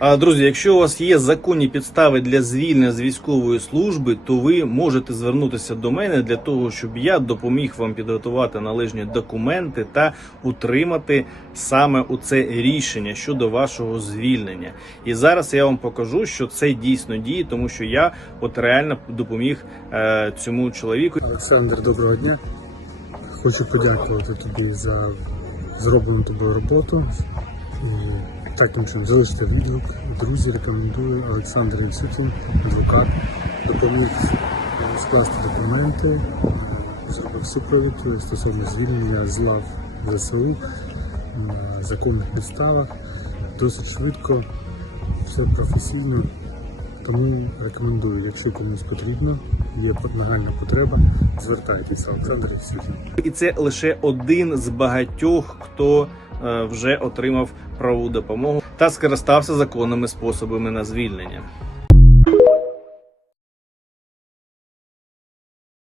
Друзі, якщо у вас є законні підстави для звільнення з військової служби, то ви можете звернутися до мене для того, щоб я допоміг вам підготувати належні документи та утримати саме у це рішення щодо вашого звільнення. І зараз я вам покажу, що це дійсно діє, тому що я от реально допоміг е, цьому чоловіку. Олександр, доброго дня. Хочу подякувати тобі за зроблену тобою роботу. Таким чином залишити відгук. Друзі, рекомендую Олександр Інсютін, адвокат, допоміг скласти документи, е, зробив супровід стосовно звільнення з лав ЗСУ на законних підставах. Досить швидко, все професійно. Тому рекомендую, якщо комусь потрібно, є нагальна потреба, звертайтеся. Олександр Інсютін. І це лише один з багатьох, хто е, вже отримав правову допомогу та скористався законними способами на звільнення.